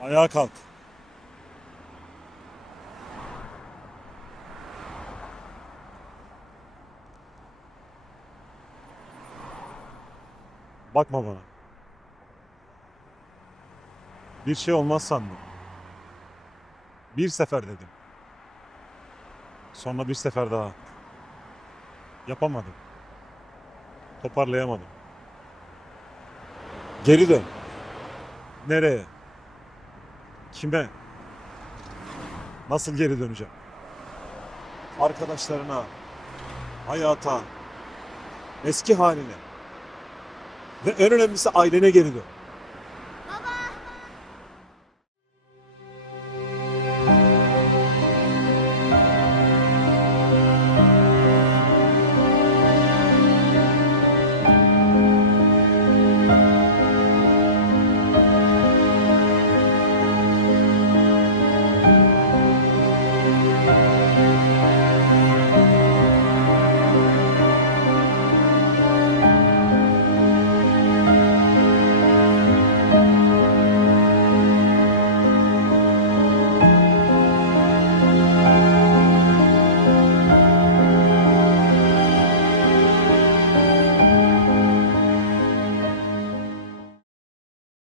Ayağa kalk. Bakma bana. Bir şey olmaz sandım. Bir sefer dedim. Sonra bir sefer daha. Yapamadım. Toparlayamadım. Geri dön. Nereye? Kime? Nasıl geri döneceğim? Arkadaşlarına, hayata, eski haline ve en önemlisi ailene geri dön.